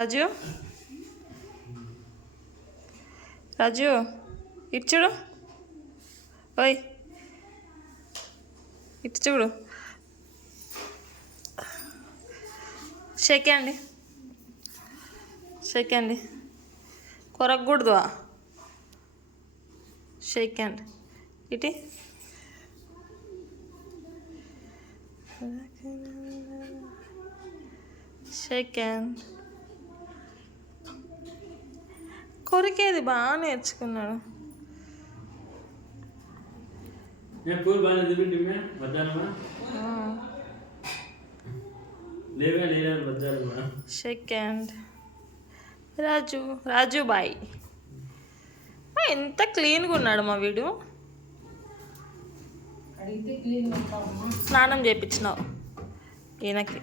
రాజు రాజు ఇటు చూడు. ఓయ్ ఇటు చూడు. షేక్ అండి, షేక్ అండి. కొరకూడదు. షేక్ అండ్ ఇటీ. షేక్ అండ్. కొరికేది బాగా నేర్చుకున్నాడు. Shake and. Raju Raju boy. ఎంత క్లీన్గా ఉన్నాడు మా వీడు. స్నానం చేయించినావు ఈయనకి.